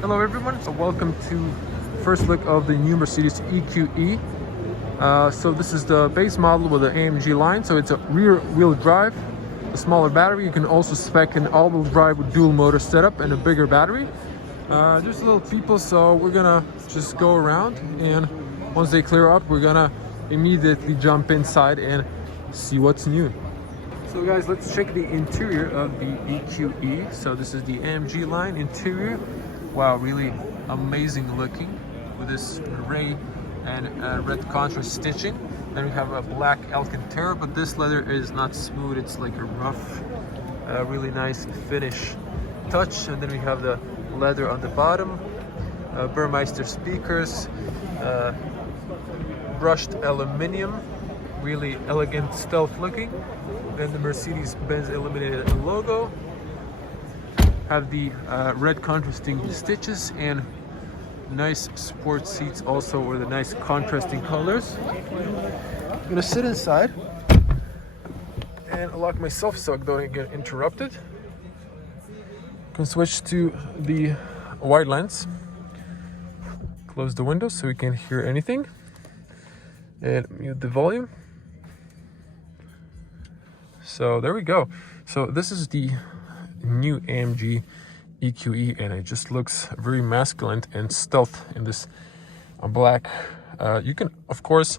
Hello everyone, so welcome to first look of the new Mercedes EQE. So this is the base model with the AMG line, so it's a rear wheel drive, a smaller battery. You can also spec an all-wheel drive with dual motor setup and a bigger battery. There's little people, so we're gonna just go around, and once they clear up, we're gonna immediately jump inside and see what's new. So guys, let's check the interior of the EQE. So this is the AMG line interior. Wow, really amazing looking with this gray and red contrast stitching. Then we have a black Alcantara, but this leather is not smooth, it's like a rough, really nice finish touch. And then we have the leather on the bottom, Burmeister speakers, brushed aluminium, really elegant, stealth looking. Then the Mercedes-Benz illuminated logo. Have the red contrasting stitches and nice sport seats also with the nice contrasting colors. I'm gonna sit inside and lock myself so I don't get interrupted. Can switch to the wide lens. Close the window so we can't hear anything. And mute the volume. So there we go. So this is the new AMG EQE, and it just looks very masculine and stealth in this black. You can of course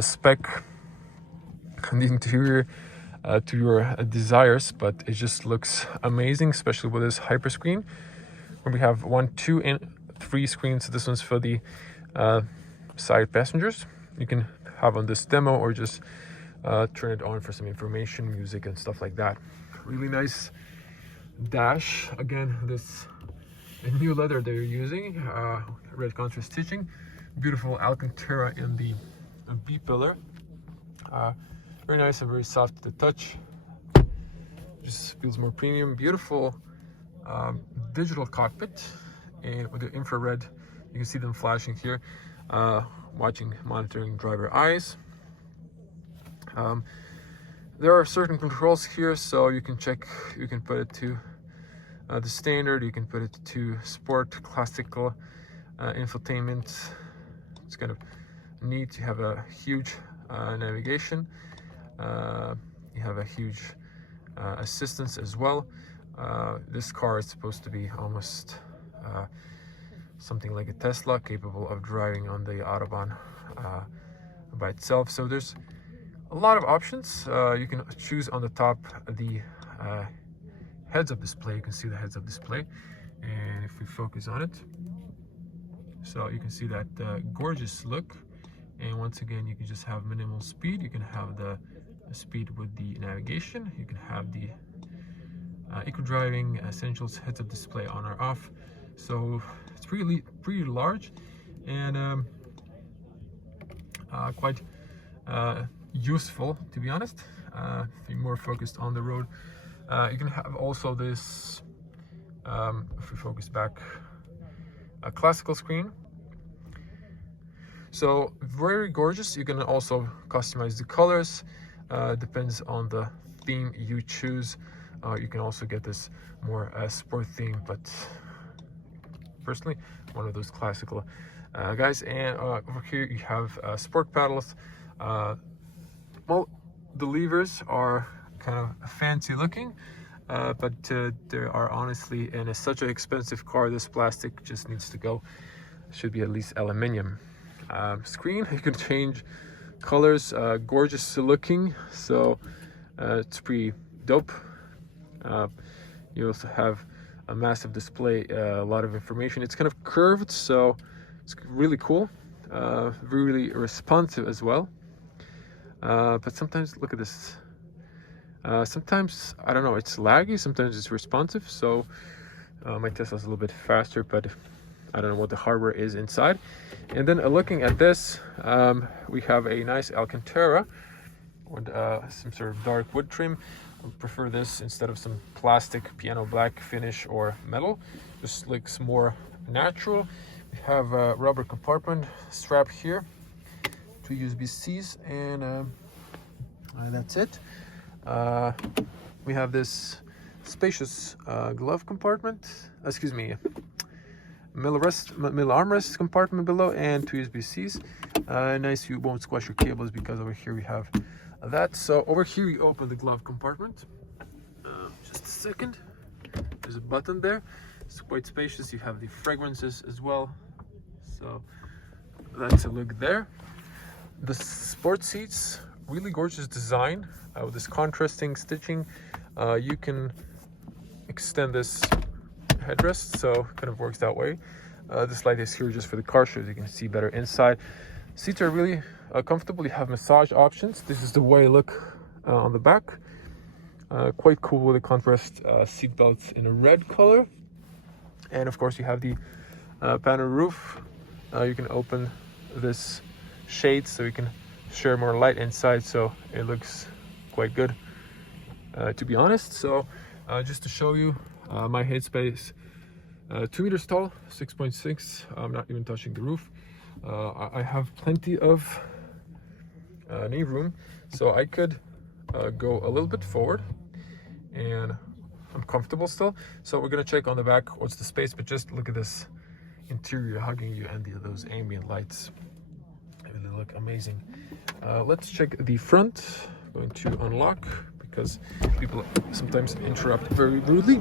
spec the interior to your desires, but it just looks amazing, especially with this hyper screen where we have 1, 2 and 3 screens. This one's for the side passengers. You can have on this demo or just turn it on for some information, music and stuff like that. Really nice dash. Again, this new leather they're using, red contrast stitching, beautiful Alcantara in the B pillar. Very nice and very soft to the touch, just feels more premium. Beautiful digital cockpit, and with the infrared you can see them flashing here, monitoring driver eyes. There are certain controls here, so you can put it to the standard, you can put it to sport, classical, infotainment. It's kind of neat. You have a huge navigation, you have a huge assistance as well. This car is supposed to be almost something like a Tesla, capable of driving on the Autobahn by itself. So there's a lot of options. You can choose on the top the heads-up display. You can see the heads-up display, and if we focus on it, so you can see that gorgeous look. And once again, you can just have minimal speed. You can have the speed with the navigation. You can have the eco driving essentials heads-up display on or off. So it's pretty large and quite useful, to be honest. If you're more focused on the road, you can have also this, if we focus back, a classical screen. So very gorgeous. You can also customize the colors, depends on the theme you choose. You can also get this more sport theme, but personally one of those classical guys. And over here you have sport paddles. Well, the levers are kind of fancy looking, but they are honestly, and it's such an expensive car, this plastic just needs to go. It should be at least aluminium. Screen, you can change colors, gorgeous looking, so it's pretty dope. You also have a massive display, a lot of information. It's kind of curved, so it's really cool, really responsive as well. But sometimes, look at this, sometimes, I don't know, it's laggy, sometimes it's responsive. So my Tesla's a little bit faster, but I don't know what the hardware is inside. And then looking at this, we have a nice Alcantara with some sort of dark wood trim. I prefer this instead of some plastic piano black finish or metal. Just looks more natural. We have a rubber compartment strap here, 2 USB-Cs, and that's it. We have this spacious glove compartment, middle armrest compartment below, and 2 USB-Cs. Nice, you won't squash your cables because over here we have that. So over here you open the glove compartment. Just a second. There's a button there. It's quite spacious. You have the fragrances as well. So that's a look there. The sport seats, really gorgeous design with this contrasting stitching. You can extend this headrest, so kind of works that way. This light is here just for the car show, you can see better inside. Seats are really comfortable. You have massage options. This is the way look on the back. Quite cool with the contrast seat belts in a red color. And of course you have the panel roof. You can open this shade so you can share more light inside, so it looks quite good, to be honest. So just to show you my headspace, 2 meters tall, 6.6. I'm not even touching the roof. I have plenty of knee room, so I could go a little bit forward, and I'm comfortable still. So we're gonna check on the back what's the space, but just look at this interior hugging you and those ambient lights. They really look amazing. Let's check the front. Going to unlock because people sometimes interrupt very rudely.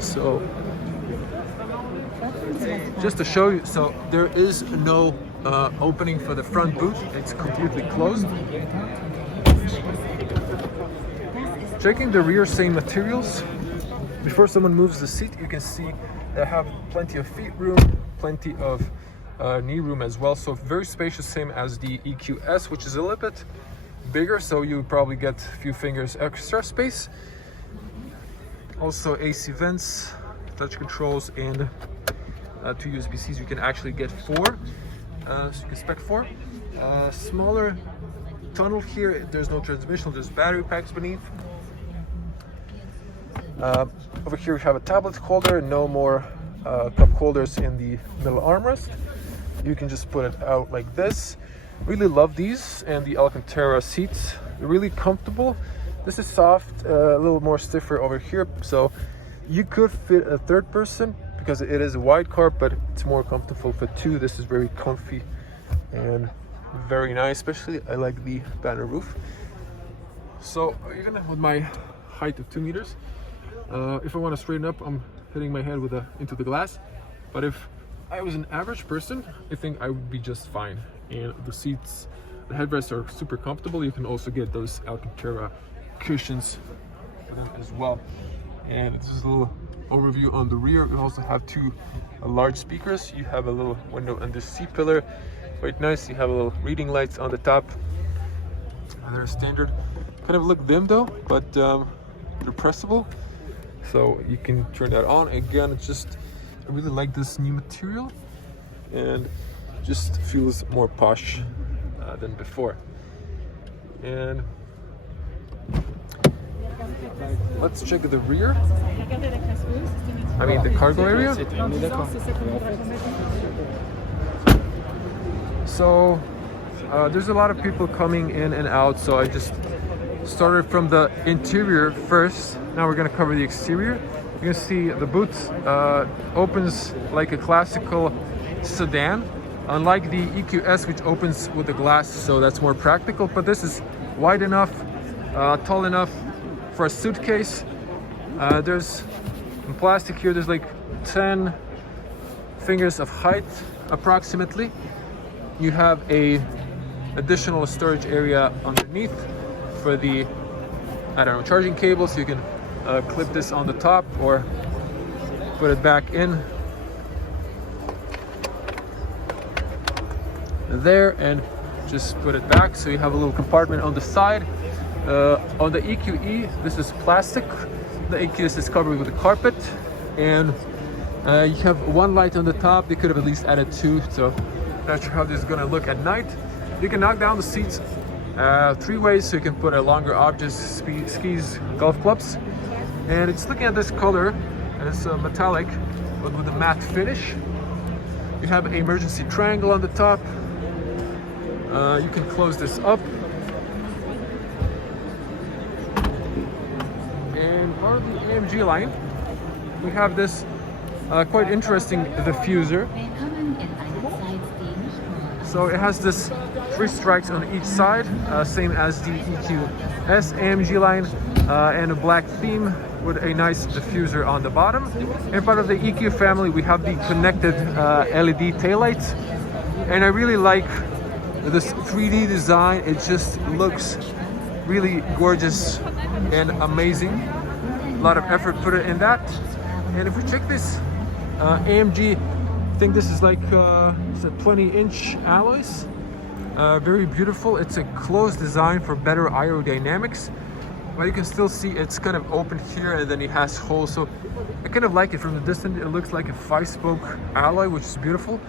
So just to show you, so there is no opening for the front boot. It's completely closed. Checking the rear, same materials. Before someone moves the seat, you can see they have plenty of feet room, plenty of knee room as well. So very spacious, same as the EQS, which is a little bit bigger, so you probably get a few fingers extra space. Also AC vents, touch controls, and 2 USB-Cs. You can actually get 4, so you can spec 4. Smaller tunnel here. There's no transmission, there's battery packs beneath. Over here we have a tablet holder, no more cup holders in the middle armrest. You can just put it out like this. Really love these, and the Alcantara seats, really comfortable. This is soft, a little more stiffer over here, so you could fit a third person because it is a wide car, but it's more comfortable for 2. This is very comfy and very nice, especially I like the banner roof. So even with my height of 2 meters, if I want to straighten up, I'm hitting my head into the glass. But if I was an average person, I think I would be just fine. And the seats, the headrests are super comfortable. You can also get those Alcantara cushions for them as well. And this is a little overview on the rear. We also have 2 large speakers. You have a little window under C-pillar, quite nice. You have a little reading lights on the top. And they're standard, kind of look dim though, but they're pressable, so you can turn that on. Again, it's just, I really like this new material, and just feels more posh than before. And let's check the rear. I mean the cargo area. So there's a lot of people coming in and out, so I just started from the interior first. Now we're gonna cover the exterior. You can see the boot opens like a classical sedan, unlike the EQS, which opens with the glass, so that's more practical. But this is wide enough, tall enough for a suitcase. There's in plastic here, there's like 10 fingers of height approximately. You have a additional storage area underneath for the, I don't know, charging cables. So you can clip this on the top or put it back in there and just put it back. So you have a little compartment on the side. On the EQE, this is plastic. The EQS is covered with a carpet, and you have 1 light on the top. They could have at least added 2, so not sure how this is gonna look at night. You can knock down the seats 3 ways, so you can put a longer objects, skis, golf clubs. And it's looking at this color, and it's metallic, but with a matte finish. You have an emergency triangle on the top. You can close this up. And part of the AMG line, we have this Quite interesting diffuser. So it has this 3 strikes on each side, same as the EQS AMG line, and a black theme with a nice diffuser on the bottom. And part of the EQ family, we have the connected LED taillights, and I really like this 3D design. It just looks really gorgeous and amazing. A lot of effort put in that. And if we check this AMG, I think this is like it's a 20-inch alloys. Very beautiful. It's a closed design for better aerodynamics. But you can still see it's kind of open here, and then it has holes. So I kind of like it from the distance. It looks like a 5-spoke alloy, which is beautiful.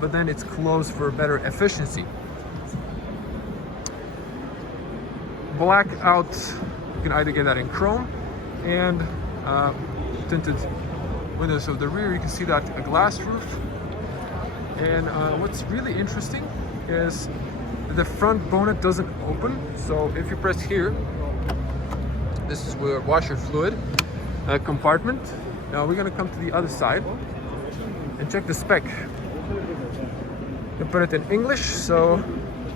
But then it's closed for better efficiency. Black out, you can either get that in chrome, and tinted windows of the rear. You can see that a glass roof. And what's really interesting is the front bonnet doesn't open. So if you press here, this is where washer fluid compartment. Now we're gonna come to the other side and check the spec. You put it in English, so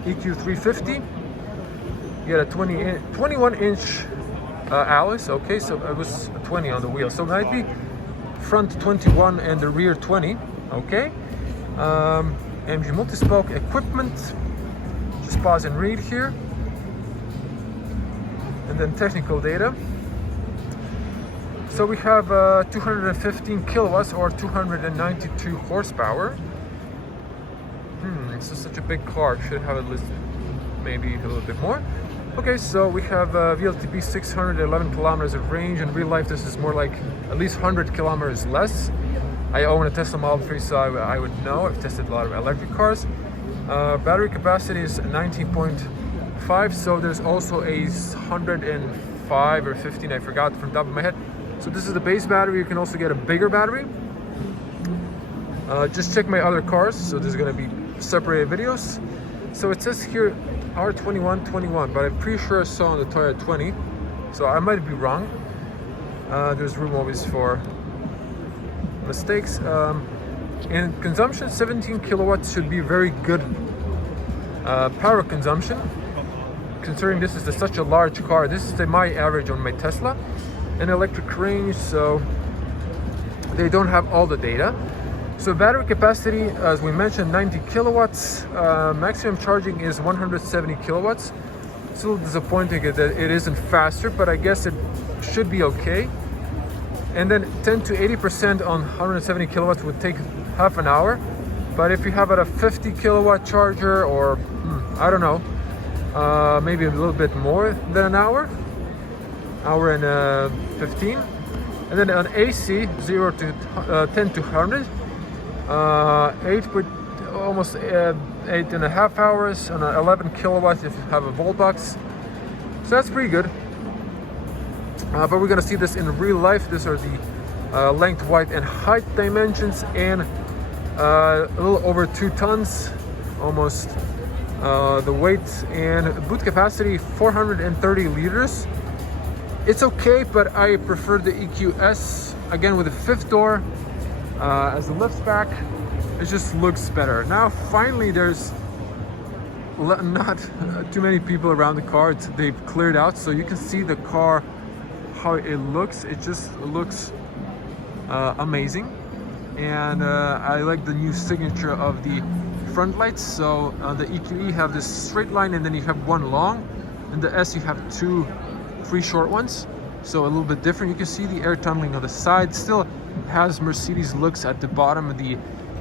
EQ 350. You get a 21-inch alloys. Okay, so it was 20 on the wheel, so it might be front 21 and the rear 20. Okay. AMG multi-spoke equipment. Just pause and read here. And then technical data. So we have 215 kilowatts or 292 horsepower. This is such a big car. Should have it listed maybe a little bit more. Okay, so we have VLTP 611 kilometers of range. In real life, this is more like at least 100 kilometers less. I own a Tesla Model 3, so I would know. I've tested a lot of electric cars. Battery capacity is 19.5, so there's also a 105 or 15, I forgot from the top of my head. So this is the base battery. You can also get a bigger battery. Just check my other cars, so there's going to be separated videos. So it says here R2121, but I'm pretty sure I saw on the Toyota 20, so I might be wrong. There's room always for mistakes. And consumption, 17 kilowatts should be very good power consumption, considering this is such a large car. This is my average on my Tesla. And electric range, so they don't have all the data. So battery capacity, as we mentioned, 90 kilowatts. Maximum charging is 170 kilowatts. It's a little disappointing that it isn't faster, but I guess it should be okay. And then 10 to 80% on 170 kilowatts would take half an hour. But if you have a 50 kilowatt charger, or I don't know, maybe a little bit more than an hour and 15. And then on AC, 0 to 10 to 100. Almost 8.5 hours on 11 kilowatts if you have a volt box. So that's pretty good. But we're gonna see this in real life. These are the length, width, and height dimensions, and a little over 2 tons, almost the weight. And boot capacity 430 liters. It's okay, but I prefer the EQS, again with the 5th door. As the lift back, it just looks better. Now finally there's not too many people around the car. They've cleared out, so you can see the car, how it looks. It just looks amazing. And I like the new signature of the front lights. So the EQE have this straight line, and then you have one long, and the S you have 3 short ones, so a little bit different. You can see the air tumbling on the side. Still has Mercedes looks at the bottom of the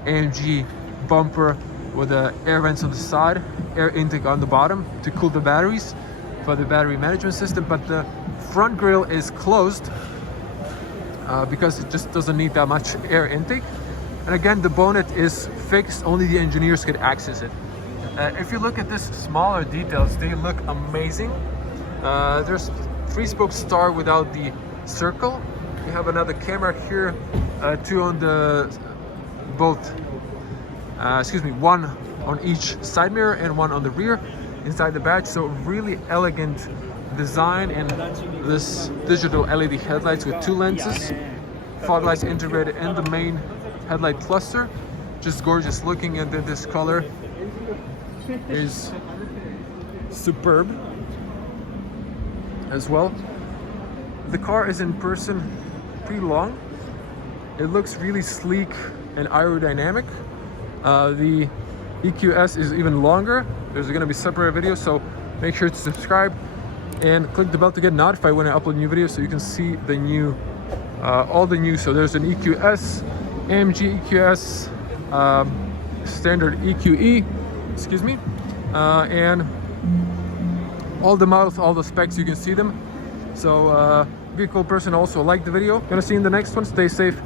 AMG bumper with the air vents on the side, air intake on the bottom to cool the batteries for the battery management system. But the front grille is closed because it just doesn't need that much air intake. And again, the bonnet is fixed, only the engineers could access it. If you look at this smaller details, they look amazing. There's 3-spoke star without the circle. We have another camera here, 2 on the one on each side mirror and 1 on the rear inside the badge. So really elegant design, and this digital LED headlights with 2 lenses fog lights integrated in the main headlight cluster. Just gorgeous looking, and then this color is superb as well. The car is in person pretty long. It looks really sleek and aerodynamic. The EQS is even longer. There's going to be separate videos, so make sure to subscribe and click the bell to get notified when I upload new videos so you can see the new all the new. So there's an EQS, AMG EQS, standard EQE, excuse me, and all the models, all the specs, you can see them. So be a cool person. Also like the video. Gonna see you in the next one. Stay safe.